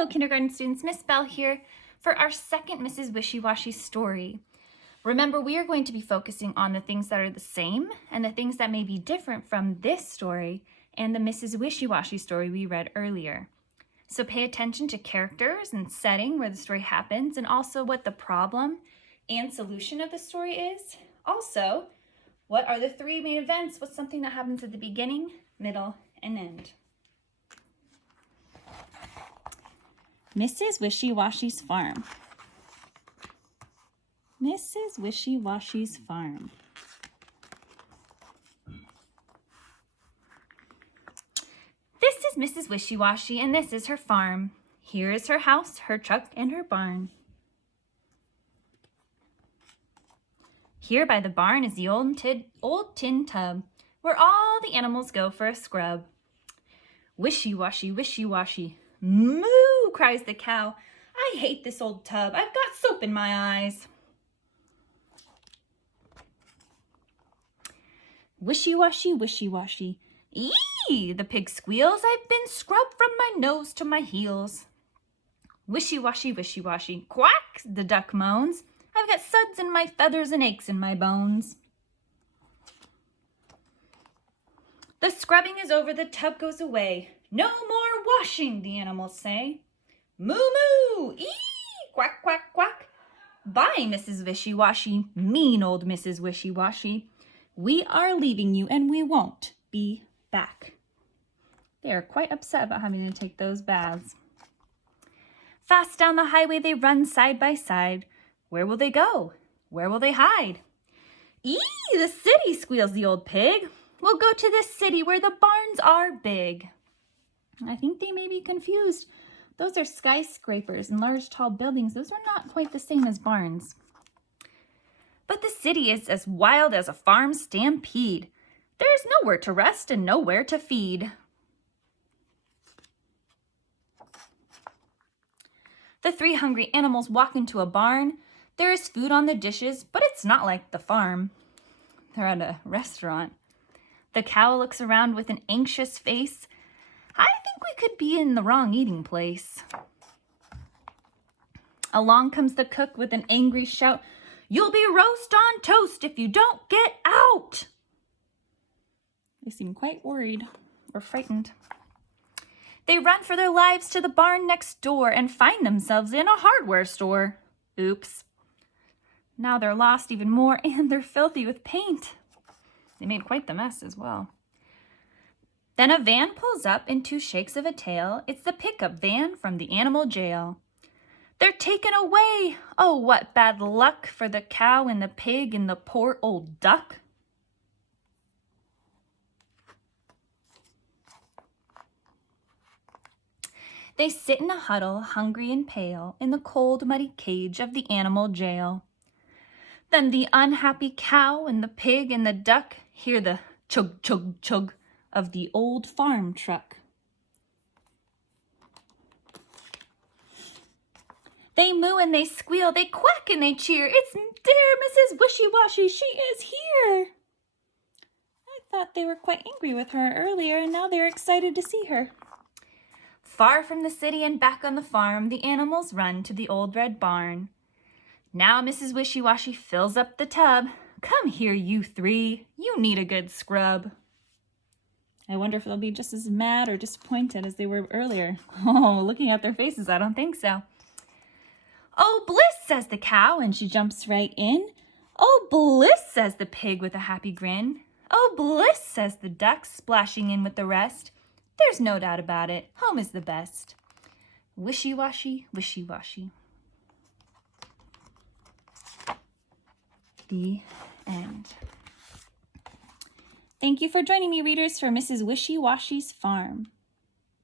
Hello, kindergarten students. Miss Bell here for our second Mrs. Wishy-Washy story. Remember, we are going to be focusing on the things that are the same and the things that may be different from this story and the Mrs. Wishy-Washy story we read earlier. So pay attention to characters and setting where the story happens, and also what the problem and solution of the story is. Also, what are the three main events? What's something that happens at the beginning, middle, and end? Mrs. Wishy-Washy's farm. Mrs. Wishy-Washy's farm. This is Mrs. Wishy-Washy, and this is her farm. Here is her house, her truck, and her barn. Here by the barn is the old tin tub, where all the animals go for a scrub. Wishy-washy, wishy-washy. Moo, cries the cow. I hate this old tub. I've got soap in my eyes. Wishy-washy, wishy-washy. Eee, the pig squeals. I've been scrubbed from my nose to my heels. Wishy-washy, wishy-washy. Quack, the duck moans. I've got suds in my feathers and aches in my bones. The scrubbing is over, the tub goes away. No more washing, the animals say. Moo moo, ee, quack quack quack. Bye, Mrs. Wishy-Washy, mean old Mrs. Wishy-Washy. We are leaving you and we won't be back. They are quite upset about having to take those baths. Fast down the highway they run side by side. Where will they go? Where will they hide? Eee, the city, squeals the old pig. We'll go to the city where the barns are big. I think they may be confused. Those are skyscrapers and large tall buildings. Those are not quite the same as barns. But the city is as wild as a farm stampede. There's nowhere to rest and nowhere to feed. The three hungry animals walk into a barn. There is food on the dishes, but it's not like the farm. They're at a restaurant. The cow looks around with an anxious face. I think we could be in the wrong eating place. Along comes the cook with an angry shout. You'll be roast on toast if you don't get out. They seem quite worried or frightened. They run for their lives to the barn next door and find themselves in a hardware store. Oops. Now they're lost even more, and they're filthy with paint. They made quite the mess as well. Then a van pulls up and two shakes of a tail. It's the pickup van from the animal jail. They're taken away. Oh, what bad luck for the cow and the pig and the poor old duck. They sit in a huddle, hungry and pale, in the cold, muddy cage of the animal jail. Then the unhappy cow and the pig and the duck hear the chug, chug, chug of the old farm truck. They moo and they squeal, they quack and they cheer. It's dear Mrs. Wishy-Washy, she is here. I thought they were quite angry with her earlier, and now they're excited to see her. Far from the city and back on the farm, the animals run to the old red barn. Now Mrs. Wishy-Washy fills up the tub. Come here, you three. You need a good scrub. I wonder if they'll be just as mad or disappointed as they were earlier. Oh, looking at their faces, I don't think so. Oh, bliss, says the cow, and she jumps right in. Oh, bliss, says the pig with a happy grin. Oh, bliss, says the duck, splashing in with the rest. There's no doubt about it. Home is the best. Wishy-washy, wishy-washy. The end. Thank you for joining me, readers, for Mrs. Wishy-Washy's farm.